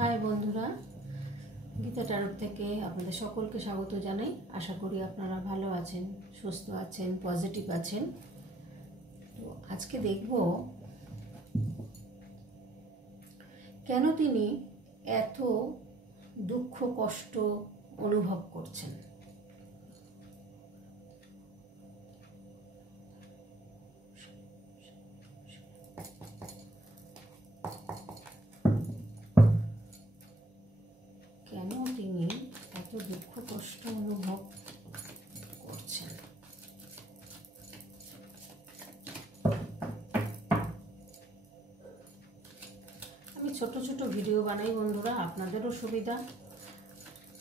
High বন্ধুরা, Gita tarot থেকে আপনাদের সকলকে স্বাগত জানাই। আশা করি আপনারা ভালো আছেন, সুস্থ আছেন, পজিটিভ আছেন। তো আজকে দেখব কেন তিনি এত দুঃখ কষ্ট অনুভব করছেন। কেন তিনি এত দুঃখ কষ্ট অনুভব করছেন। আমি ছোট ছোট ভিডিও বানাই বন্ধুরা, আপনাদেরও সুবিধা,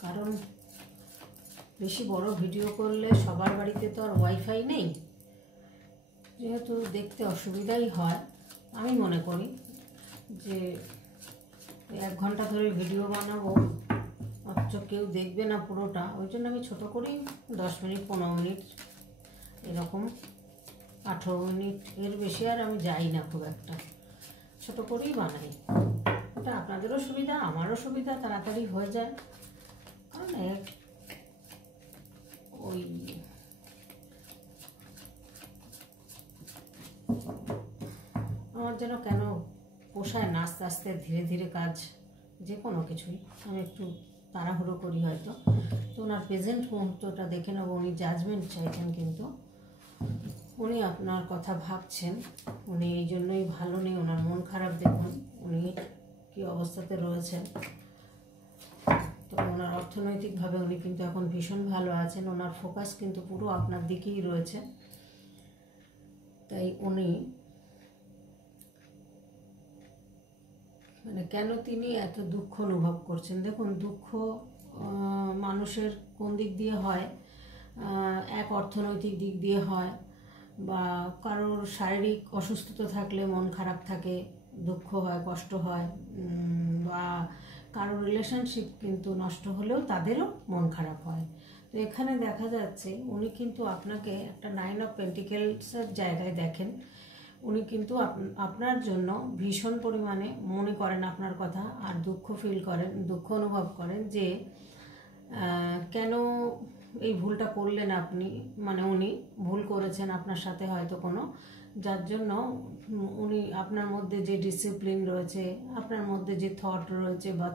কারণ বেশি বড় ভিডিও করলে সবার বাড়িতে তো আর ওয়াইফাই নেই, যেহেতু দেখতে অসুবিধাই হয়। আমি মনে করি যে 1 ঘন্টা ধরে ভিডিও বানাবো অথচ কেউ দেখবে না পুরোটা, ওই জন্য আমি ছোটো করেই 10 মিনিট 15 মিনিট এরকম 18 মিনিট, এর বেশি আর আমি যাই না, খুব একটা ছোটো করেই বানাই। ওটা আপনাদেরও সুবিধা, আমারও সুবিধা, তাড়াতাড়ি হয়ে যায়। কারণ ওই আমার যেন কেন পোষায় না, আস্তে আস্তে ধীরে ধীরে কাজ, যে কোনো কিছুই আমি একটু তাড়াহুড়ো করি হয়তো। তো ওনার প্রেজেন্ট মুহূর্তটা দেখে নেব। উনি জাজমেন্ট চাইছেন, কিন্তু উনি আপনার কথা ভাবছেন, উনি এই জন্যই ভালো নেই, ওনার মন খারাপ। দেখুন উনি কী অবস্থাতে রয়েছেন। তো ওনার অর্থনৈতিকভাবে উনি কিন্তু এখন ভীষণ ভালো আছেন, ওনার ফোকাস কিন্তু পুরো আপনার দিকেই রয়েছে। তাই উনি মানে কেন তিনি এত দুঃখ অনুভব করছেন। দেখুন, দুঃখ মানুষের কোন দিক দিয়ে হয়, এক অর্থনৈতিক দিক দিয়ে হয়, বা কারোর শারীরিক অসুস্থতা থাকলে মন খারাপ থাকে, দুঃখ হয়, কষ্ট হয়, বা কারোর রিলেশনশিপ কিন্তু নষ্ট হলেও তাদেরও মন খারাপ হয়। তো এখানে দেখা যাচ্ছে উনি কিন্তু আপনাকে একটা 9 অফ পেন্টিকেলসের জায়গায় দেখেন। উনি কিন্তু আপনার জন্য ভীষণ পরিমাণে মনে করেন আপনার কথা, আর দুঃখ ফিল করেন, দুঃখ অনুভব করেন যে কেন এই ভুলটা করলেন আপনি, মানে উনি ভুল করেছেন আপনার সাথে হয়তো কোনো, যার জন্য উনি আপনার মধ্যে যে ডিসিপ্লিন রয়েছে, আপনার মধ্যে যে থট রয়েছে বা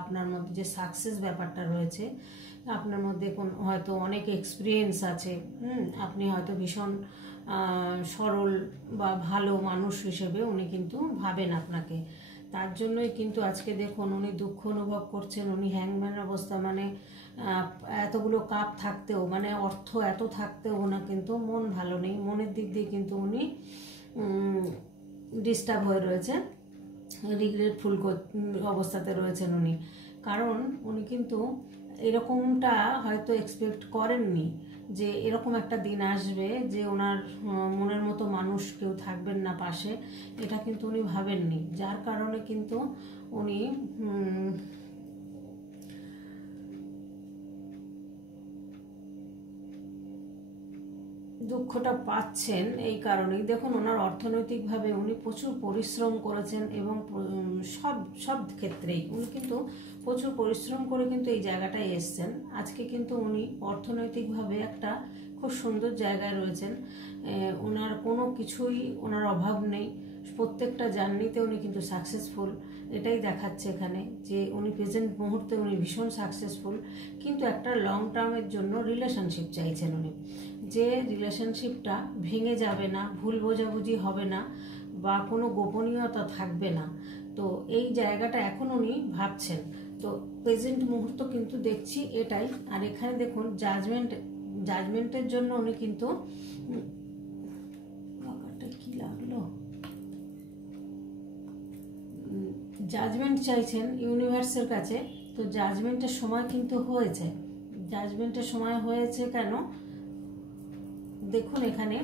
আপনার মধ্যে যে সাকসেস ব্যাপারটা রয়েছে, আপনার মধ্যে হয়তো অনেক এক্সপিরিয়েন্স আছে, আপনি হয়তো ভীষণ সরল বা ভালো মানুষ হিসেবে উনি কিন্তু ভাবেন আপনাকে। তার জন্যই কিন্তু আজকে দেখুন উনি দুঃখ অনুভব করছেন। উনি হ্যাংম্যান অবস্থা, মানে এতগুলো কাপ থাকতেও, মানে অর্থ এত থাকতেও ওনার কিন্তু মন ভালো নেই, মনের দিক দিয়ে কিন্তু উনি ডিস্টার্ব হয়ে রয়েছে, রিগ্রেটফুল অবস্থাতে রয়েছেন উনি। কারণ উনি কিন্তু এরকমটা হয়তো এক্সপেক্ট করেননি যে এরকম একটা দিন আসবে যে ওনার মনের মতো মানুষ কেউ থাকবেন না পাশে, এটা কিন্তু উনি ভাবেননি। যার কারণে কিন্তু উনি দুঃখটা পাচ্ছেন এই কারণেই। দেখুন, ওনার অর্থনৈতিকভাবে উনি প্রচুর পরিশ্রম করেছেন, এবং সব ক্ষেত্রেই উনি কিন্তু প্রচুর পরিশ্রম করে কিন্তু এই জায়গাটায় এসছেন। আজকে কিন্তু উনি অর্থনৈতিকভাবে একটা খুব সুন্দর জায়গায় রয়েছেন। ওনার কোনো কিছুই ওনার অভাব নেই, প্রত্যেকটা জার্নিতে উনি কিন্তু সাকসেসফুল, এটাই দেখাচ্ছে এখানে যে উনি প্রেজেন্ট মুহূর্তে উনি ভীষণ সাকসেসফুল। কিন্তু একটা লং টার্মের জন্য রিলেশনশিপ চাইছেন উনি, যে রিলেশনশিপটা ভেঙে যাবে না, ভুল বোঝাবুঝি হবে না, বা কোনো গোপনীয়তা থাকবে না। তো এই জায়গাটা এখন উনি ভাবছেন। তো প্রেজেন্ট মুহূর্ত কিন্তু দেখছি এটাই। আর এখানে দেখুন জাজমেন্টের জন্য উনি কিন্তু কি লাগলো, জাজমেন্ট চাইছেন ইউনিভার্সের কাছে। তো জাজমেন্টের সময় কিন্তু হয়েছে, জাজমেন্টের সময় হয়েছে কেন দেখুন, এখানে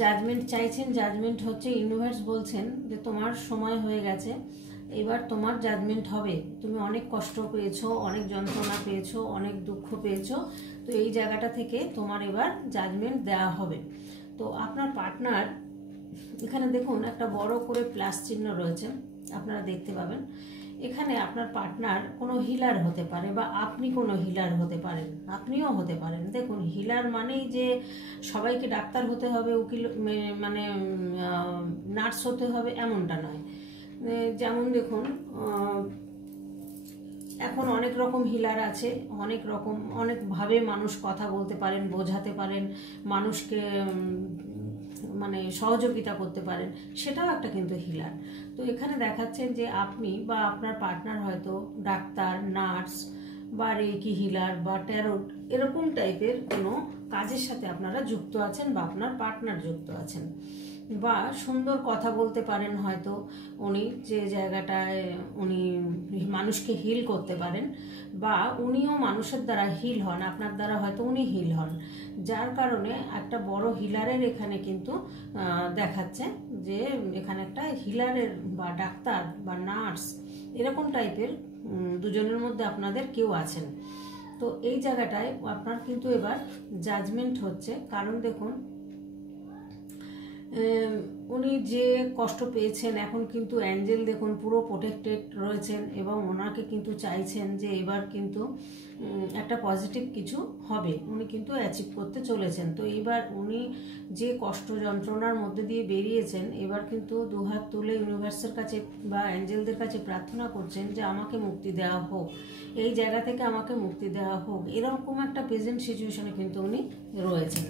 জাজমেন্ট চাইছেন, জাজমেন্ট হচ্ছে ইউনিভার্স বলছেন যে তোমার সময় হয়ে গেছে, এবার তোমার জাজমেন্ট হবে। তুমি অনেক কষ্ট পেয়েছো, অনেক যন্ত্রণা পেয়েছো, অনেক দুঃখ পেয়েছো, তো এই জায়গাটা থেকে তোমার এবার জাজমেন্ট দেওয়া হবে। তো আপনার পার্টনার এখানে দেখুন একটা বড় করে প্লাস চিহ্ন রয়েছে, আপনারা দেখতে পাবেন। এখানে আপনার পার্টনার কোনো হিলার হতে পারে বা আপনি কোনো হিলার হতে পারেন, আপনিও হতে পারেন। দেখুন হিলার মানেই যে সবাইকে ডাক্তার হতে হবে, উকিল মানে নার্স হতে হবে এমনটা নয়। যেমন দেখুন এখন অনেক রকম হিলার আছে, অনেক রকম অনেকভাবে মানুষ কথা বলতে পারেন, বোঝাতে পারেন, মানুষকে মানে সহযোগিতা করতে পারেন, সেটাও একটা কিন্তু হিলার। তো এখানে দেখাচ্ছেন যে আপনি বা আপনার পার্টনার হয়তো ডাক্তার, নার্স বা রেকি হিলার বা ট্যারোট এরকম টাইপের কোনো কাজের সাথে আপনারা যুক্ত আছেন বা আপনার পার্টনার যুক্ত আছেন। বা সুন্দর কথা বলতে পারেন হয়তো উনি, যে জায়গাটায় উনি মানুষকে হিল করতে পারেন, বা উনিও মানুষের দ্বারা হিল হন, আপনার দ্বারা হয়তো উনি হিল হন, যার কারণে একটা বড় হিলারের এখানে কিন্তু দেখাচ্ছে যে এখানে একটা হিলারের বা ডাক্তার বা নার্স এরকম টাইপের দুজনের মধ্যে আপনাদের কেউ আছেন। তো এই জায়গাটায় আপনার কিন্তু এবার জাজমেন্ট হচ্ছে, কারণ দেখুন উনি যে কষ্ট পেয়েছেন, এখন কিন্তু অ্যাঞ্জেল দেখুন পুরো প্রোটেক্টেড রয়েছেন এবং ওনাকে কিন্তু চাইছেন যে এবার কিন্তু একটা পজিটিভ কিছু হবে, উনি কিন্তু অ্যাচিভ করতে চলেছেন। তো এবার উনি যে কষ্ট যন্ত্রণার মধ্যে দিয়ে বেরিয়েছেন, এবার কিন্তু দুহাত তুলে ইউনিভার্সের কাছে বা অ্যাঞ্জেলদের কাছে প্রার্থনা করছেন যে আমাকে মুক্তি দেওয়া হোক, এই জায়গা থেকে আমাকে মুক্তি দেওয়া হোক। এরকম একটা প্রেজেন্ট সিচুয়েশনে কিন্তু উনি রয়েছেন।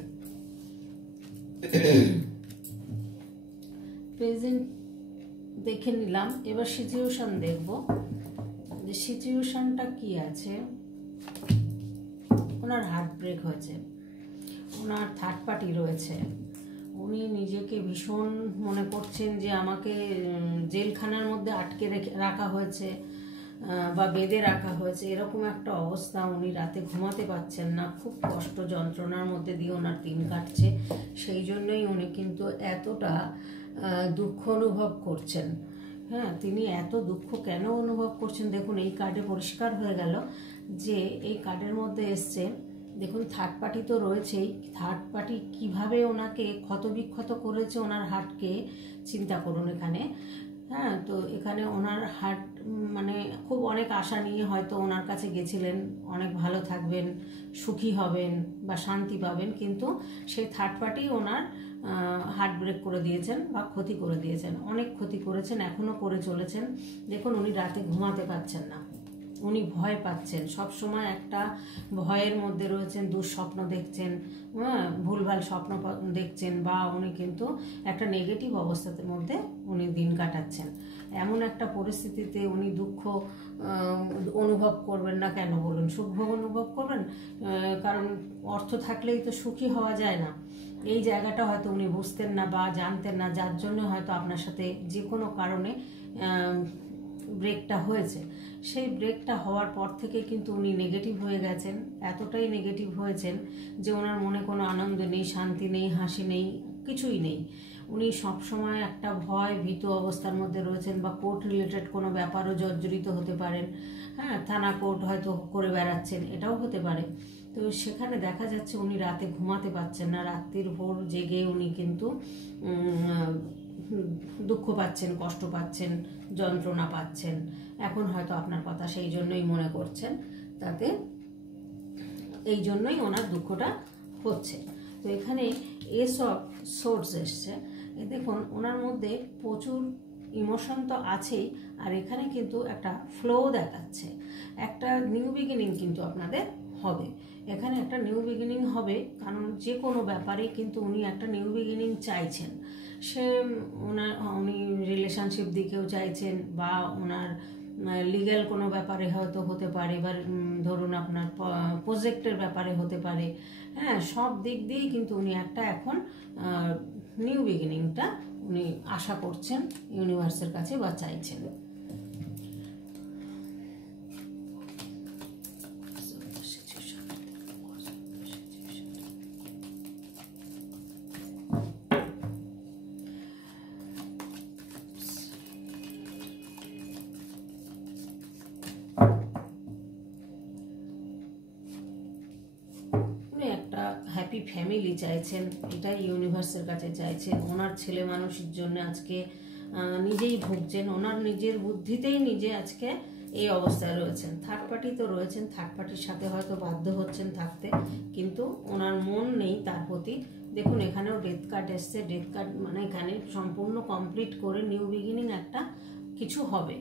প্রেজেন্ট দেখে নিলাম, এবার সিচুয়েশন দেখব যে সিচুয়েশনটা কি আছে। ওনার হার্ট ব্রেক হয়েছে, ওনার থার্ড পার্টি রয়েছে, উনি নিজেকে ভীষণ মনে করছেন যে আমাকে জেলখানার মধ্যে আটকে রাখা হয়েছে বা বেঁধে রাখা হয়েছে, এরকম একটা অবস্থা। উনি রাতে ঘুমাতে পারছেন না, খুব কষ্ট যন্ত্রণার মধ্যে দিয়ে ওনার দিন কাটছে। সেই জন্যই উনি কিন্তু এতটা দুঃখ অনুভব করছেন। হ্যাঁ, তিনি এত দুঃখ কেন অনুভব করছেন দেখুন এই কার্ডে পরিষ্কার হয়ে গেল যে এই কার্ডের মধ্যে এসছে দেখুন থার্ড পার্টি তো রয়েছেই, থার্ড পার্টি কিভাবে ওনাকে ক্ষতবিক্ষত করেছে ওনার হার্টকে চিন্তা করুন এখানে। হ্যাঁ, তো এখানে ওনার হার্ট মানে খুব অনেক আশা নিয়ে হয়তো ওনার কাছে গেছিলেন, অনেক ভালো থাকবেন, সুখী হবেন বা শান্তি পাবেন, কিন্তু সেই থার্ড পার্টি ওনার হার্ট ব্রেক করে দিয়েছেন বা ক্ষতি করে দিয়েছেন, অনেক ক্ষতি করেছেন, এখনও করে চলেছেন। দেখুন উনি রাতে ঘুমাতে পারছেন না, উনি ভয় পাচ্ছেন, সব সময় একটা ভয়ের মধ্যে রয়েছেন, দুঃস্বপ্ন দেখছেন, ভুলভাল স্বপ্ন দেখছেন, বা উনি কিন্তু একটা নেগেটিভ অবস্থার মধ্যে উনি দিন কাটাচ্ছেন। এমন একটা পরিস্থিতিতে উনি দুঃখ অনুভব করবেন না কেন বলুন, সুখ অনুভব করবেন, কারণ অর্থ থাকলেই তো সুখী হওয়া যায় না। এই জায়গাটা হয়তো উনি বুঝতেন না বা জানতেন না, যার জন্য হয়তো আপনার সাথে যে কোনো কারণে ব্রেকটা হয়েছে। সেই ব্রেকটা হওয়ার পর থেকে কিন্তু উনি নেগেটিভ হয়ে গেছেন, এতটাই নেগেটিভ হয়েছেন যে ওনার মনে কোনো আনন্দ নেই, শান্তি নেই, হাসি নেই, কিছুই নেই। উনি সবসময় একটা ভয় ভীত অবস্থার মধ্যে রয়েছেন, বা কোর্ট রিলেটেড কোনো ব্যাপারও জর্জরিত হতে পারেন। হ্যাঁ, থানা কোর্ট হয়তো করে বেড়াচ্ছেন, এটাও হতে পারে। তো সেখানে দেখা যাচ্ছে উনি রাতে ঘুমাতে পারছেন না, রাত্রির ভোর জেগে উনি কিন্তু দুঃখ পাচ্ছেন, কষ্ট পাচ্ছেন, যন্ত্রণা পাচ্ছেন। এখন হয়তো আপনার কথা সেই জন্যই মনে করছেন, তাতে এই জন্যই ওনার দুঃখটা হচ্ছে। তো এখানে এসব সোর্স এসছে, দেখুন ওনার মধ্যে প্রচুর ইমোশন তো আছেই, আর এখানে কিন্তু একটা ফ্লো দেখাচ্ছে, একটা নিউ বিগিনিং কিন্তু আপনাদের হবে। এখানে একটা নিউ বিগিনিং হবে, কারণ যে কোনো ব্যাপারে কিন্তু উনি একটা নিউ বিগিনিং চাইছেন। সে উনি রিলেশনশিপ দিকেও চাইছেন, বা ওনার লিগ্যাল কোনো ব্যাপারে হয়তো হতে পারে, বা ধরুন আপনার প্রজেক্টের ব্যাপারে হতে পারে। হ্যাঁ, সব দিক দিয়েই কিন্তু উনি একটা এখন নিউ বিগিনিংটা উনি আশা করছেন ইউনিভার্সের কাছে বা চাইছেন। হ্যাপি হ্যাপি ফ্যামিলি চাইছেন, এটাই ইউনিভার্সের কাছে চাইছেন। ওনার ছেলে মানুষের জন্য আজকে নিজেই ভুগছেন, ওনার নিজের বুদ্ধিতেই নিজে আজকে এই অবস্থায় রয়েছেন। থার্ড পার্টি তো রয়েছেন, থার্ড পার্টির সাথে হয়তো বাধ্য হচ্ছেন থাকতে, কিন্তু ওনার মন নেই তার প্রতি। দেখুন এখানেও ডেথ কার্ড এসছে। ডেথ কার্ড মানে এখানে সম্পূর্ণ কমপ্লিট করে নিউ বিগিনিং একটা কিছু হবে,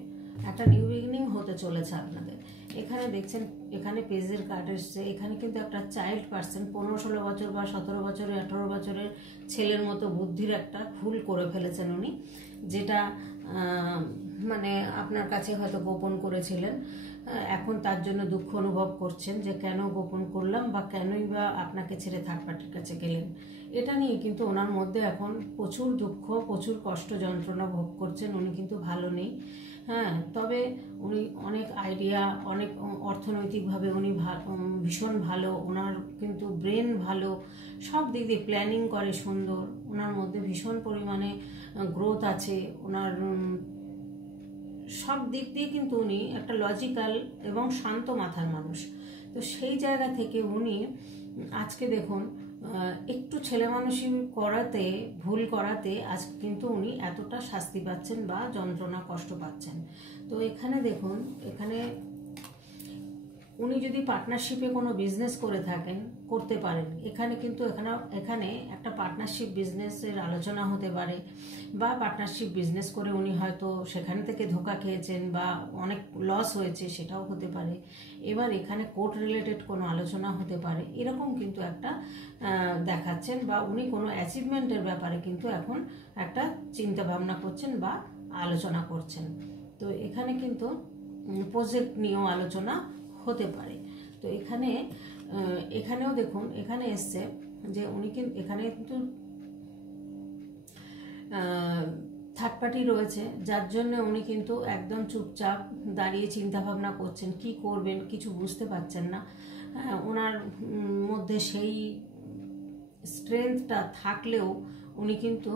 একটা নিউ বিগিনিং হতে চলেছে আপনাদের। এখানে দেখছেন এখানে পেজের কার্ড এসছে। এখানে কিন্তু একটা চাইল্ড পার্সন 15-16 বছর বা 17 বছরের 18 বছরের ছেলের মতো বুদ্ধির একটা ভুল করে ফেলেছেন উনি, যেটা মানে আপনার কাছে হয়তো গোপন করেছিলেন। এখন তার জন্য দুঃখ অনুভব করছেন যে কেন গোপন করলাম বা কেনই বা আপনাকে ছেড়ে থার্ড পার্টির কাছে গেলেন। এটা নিয়ে কিন্তু ওনার মধ্যে এখন প্রচুর দুঃখ, প্রচুর কষ্ট যন্ত্রণা ভোগ করছেন। উনি কিন্তু ভালো নেই। হ্যাঁ, তবে উনি অনেক আইডিয়া, অনেক অর্থনৈতিকভাবে উনি ভীষণ ভালো। ওনার কিন্তু ব্রেন ভালো, সব দিক দিয়ে প্ল্যানিং করে সুন্দর। ওনার মধ্যে ভীষণ পরিমাণে গ্রোথ আছে। ওনার সব দিক দিয়ে কিন্তু উনি একটা লজিক্যাল এবং শান্ত মাথার মানুষ। তো সেই জায়গা থেকে উনি আজকে দেখুন একটু ছেলে মানুষই করাতে, ভুল করাতে আজ কিন্তু উনি এতটা শাস্তি পাচ্ছেন বা যন্ত্রণা কষ্ট পাচ্ছেন। তো এখানে দেখুন, এখানে উনি যদি পার্টনারশিপে কোনো বিজনেস করে থাকেন, করতে পারেন। এখানে কিন্তু এখানে একটা পার্টনারশিপ বিজনেসের আলোচনা হতে পারে, বা পার্টনারশিপ বিজনেস করে উনি হয়তো সেখান থেকে ধোঁকা খেয়েছেন বা অনেক লস হয়েছে, সেটাও হতে পারে। এবার এখানে কোর্ট রিলেটেড কোনো আলোচনা হতে পারে, এরকম কিন্তু একটা দেখাচ্ছেন। বা উনি কোনো অ্যাচিভমেন্টের ব্যাপারে কিন্তু এখন একটা চিন্তা ভাবনা করছেন বা আলোচনা করছেন। তো এখানে কিন্তু প্রজেক্ট নিয়েও আলোচনা হতে পারে। তো এখানেও দেখুন এখানে এসছে যে উনি কিন্তু এখানে কিন্তু থার্ড পার্টি রয়েছে, যার জন্য উনি কিন্তু একদম চুপচাপ দাঁড়িয়ে চিন্তা ভাবনা করছেন কি করবেন, কিছু বুঝতে পারছেন না। ওনার মধ্যে সেই স্ট্রেংথটা থাকলেও উনি কিন্তু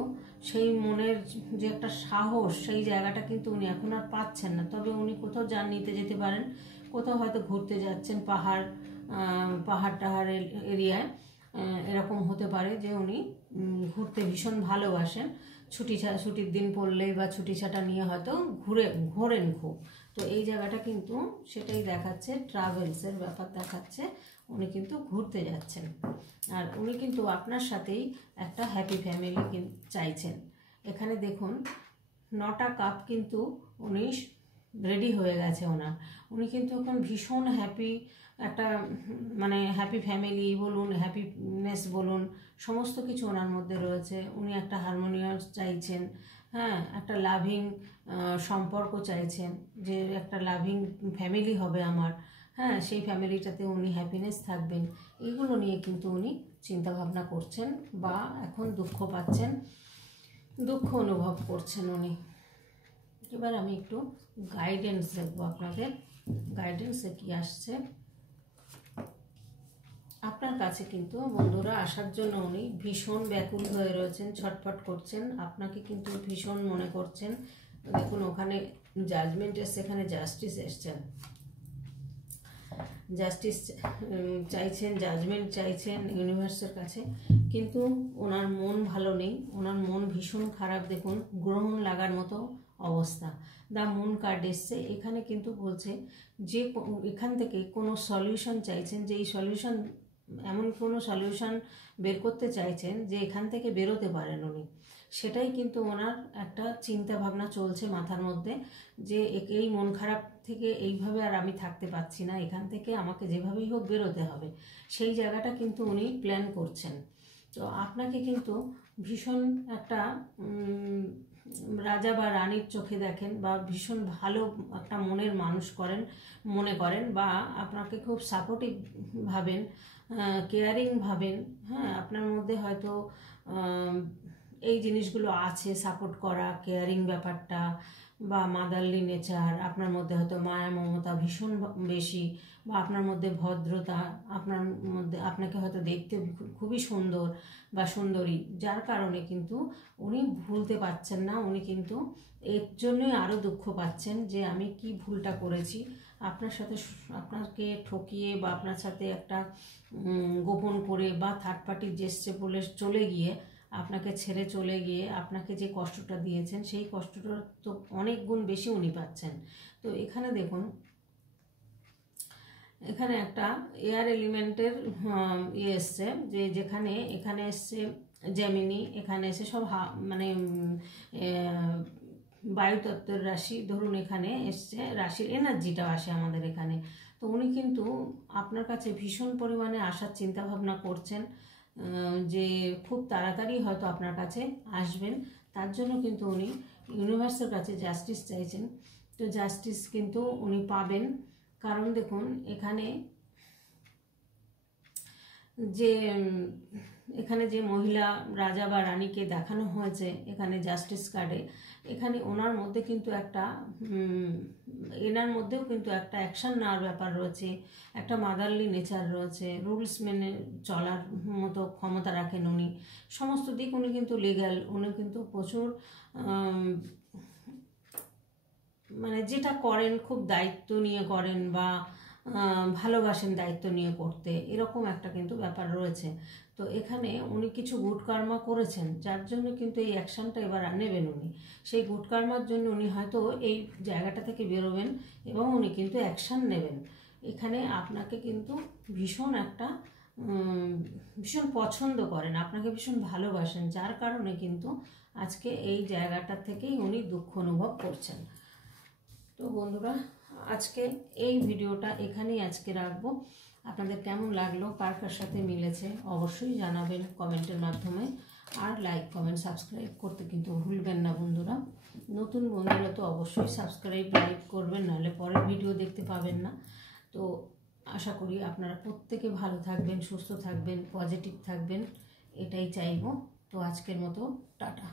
সেই মনের যে একটা সাহস, সেই জায়গাটা কিন্তু উনি এখন আর পাচ্ছেন না। তবে উনি কোথাও নিতে যেতে পারেন, কোথাও হয়তো ঘুরতে যাচ্ছেন পাহাড় টাহাড় এরিয়ায়। এরকম হতে পারে যে উনি ঘুরতে ভীষণ ভালোবাসেন। ছুটির দিন পড়লেই বা ছুটি ছাটা নিয়ে হয়তো ঘোরেন খুব। তো এই জায়গাটা কিন্তু সেটাই দেখাচ্ছে, ট্রাভেলসের ব্যাপার দেখাচ্ছে। উনি কিন্তু ঘুরতে যাচ্ছেন, আর উনি কিন্তু আপনার সাথেই একটা হ্যাপি ফ্যামিলি চাইছেন। এখানে দেখুন 9টা কাপ কিন্তু উনি রেডি হয়ে গেছে ওনার। উনি কিন্তু এখন ভীষণ হ্যাপি, একটা মানে হ্যাপি ফ্যামিলি বলুন, হ্যাপিনেস বলুন, সমস্ত কিছু ওনার মধ্যে রয়েছে। উনি একটা হারমোনিয়াস চাইছেন, হ্যাঁ, একটা লাভিং সম্পর্ক চাইছেন, যে একটা লাভিং ফ্যামিলি হবে আমার, হ্যাঁ, সেই ফ্যামিলিটাতে উনি হ্যাপিনেস থাকবেন। এইগুলো নিয়ে কিন্তু উনি চিন্তা ভাবনা করছেন বা এখন দুঃখ পাচ্ছেন, দুঃখ অনুভব করছেন উনি। এবার আমি একটু গাইডেন্স দেখবো আপনাদের, গাইডেন্সে কি আসছে আপনার কাছে। কিন্তু বন্ধুরা আসার জন্য উনি ভীষণ ব্যাকুল হয়ে রয়েছেন, ছটফট করছেন, আপনাকে কিন্তু ভীষণ মনে করছেন। দেখুন ওখানে জাজমেন্ট এসছে, এখানে জাস্টিস এসছেন। জাস্টিস চাইছেন, জাজমেন্ট চাইছেন ইউনিভার্সের কাছে, কিন্তু ওনার মন ভালো নেই, ওনার মন ভীষণ খারাপ। দেখুন গ্রহণ লাগার মতো অবস্থা। দ্য মুন কার্ড এসছে। এখানে কিন্তু বলছে যে এখান থেকে কোনো সলিউশন চাইছেন, যে এই সলিউশন, এমন কোনো সলিউশন বের করতে চাইছেন যে এখান থেকে বেরোতে পারেন উনি। সেটাই কিন্তু ওনার একটা চিন্তা ভাবনা চলছে মাথার মধ্যে, যে এই মন খারাপ থেকে এইভাবে আর আমি থাকতে পারছি না, এখান থেকে আমাকে যেভাবেই হোক বেরোতে হবে। সেই জায়গাটা কিন্তু উনি প্ল্যান করছেন। তো আপনাকে কিন্তু ভীষণ একটা রাজা বা রানীর চোখে দেখেন, বা ভীষণ ভালো একটা মনের মানুষ মনে করেন, বা আপনাকে খুব সাপোর্টিভ ভাবেন, কেয়ারিং ভাবেন। হ্যাঁ, আপনার মধ্যে হয়তো এই জিনিসগুলো আছে, সাপোর্ট করা, কেয়ারিং ব্যাপারটা, বা মাদারলি নেচার, আপনার মধ্যে হয়তো মায়া মমতা ভীষণ বেশি, বা আপনার মধ্যে ভদ্রতা, আপনার মধ্যে আপনাকে হয়তো দেখতে খুবই সুন্দর বা সুন্দরী, যার কারণে কিন্তু উনি ভুলতে পারছেন না। উনি কিন্তু এর জন্যই আরও দুঃখ পাচ্ছেন যে আমি কি ভুলটা করেছি, আপনার সাথে আপনাকে ঠকিয়ে বা আপনার সাথে একটা গোপন করে বা থার্ড পার্টির জেস্টে বলে চলে গিয়ে, আপনাকে ছেড়ে চলে গিয়ে আপনাকে যে কষ্টটা দিয়েছেন সেই কষ্টটা তো অনেক গুণ বেশি উনি পাচ্ছেন। তো এখানে দেখুন, এখানে একটা এয়ার এলিমেন্টের ইয়ে এসছে, যে যেখানে এখানে এসছে জেমিনি, এখানে এসে সব মানে বায়ুতত্ত্বের রাশি, ধরুন এখানে এসছে রাশির এনার্জিটা আসে আমাদের এখানে। তো উনি কিন্তু আপনার কাছে ভীষণ পরিমাণে আসার চিন্তাভাবনা করছেন, যে খুব তাড়াতাড়ি হয়তো আপনার কাছে আসবেন। তার জন্য কিন্তু উনি ইউনিভার্সের কাছে জাস্টিস চাইছেন। তো জাস্টিস কিন্তু উনি পাবেন, কারণ দেখুন এখানে যে এখানে যে মহিলা রাজা বা রানীকে দেখানো হয়েছে এখানে জাস্টিস কার্ডে, এখানে ওনার মধ্যে কিন্তু একটা এনার মধ্যেও কিন্তু একটা অ্যাকশন নেওয়ার ব্যাপার রয়েছে, একটা মাদারলি নেচার রয়েছে, রুলস মেনে চলার মতো ক্ষমতা রাখেন উনি, সমস্ত দিক উনি কিন্তু লিগ্যাল, উনি কিন্তু প্রচুর মানে যেটা করেন খুব দায়িত্ব নিয়ে করেন, বা ভালোবাসেন দায়িত্ব নিয়ে করতে, এরকম একটা কিন্তু ব্যাপার রয়েছে। তো এখানে উনি কিছু গুড কর্মা করেছেন, যার জন্য কিন্তু এই অ্যাকশানটা এবার নেবেন উনি। সেই গুড কর্মার জন্য উনি হয়তো এই জায়গাটা থেকে বেরোবেন এবং উনি কিন্তু অ্যাকশান নেবেন। এখানে আপনাকে কিন্তু ভীষণ একটা ভীষণ পছন্দ করেন, আপনাকে ভীষণ ভালোবাসেন, যার কারণে কিন্তু আজকে এই জায়গাটা থেকেই উনি দুঃখ অনুভব করছেন। তো বন্ধুরা, আজকে এই ভিডিওটা এখানেই আজকে রাখবো। আপনাদের কেমন লাগলো, কার কার সাথে মিলেছে অবশ্যই জানাবেন কমেন্টের মাধ্যমে। আর লাইক কমেন্ট সাবস্ক্রাইব করতে কিন্তু ভুলবেন না বন্ধুরা। নতুন বন্ধুরা তো অবশ্যই সাবস্ক্রাইব লাইক করবেন, নাহলে পরের ভিডিও দেখতে পাবেন না। তো আশা করি আপনারা প্রত্যেকে ভালো থাকবেন, সুস্থ থাকবেন, পজিটিভ থাকবেন, এটাই চাইবো। তো আজকের মতো টাটা।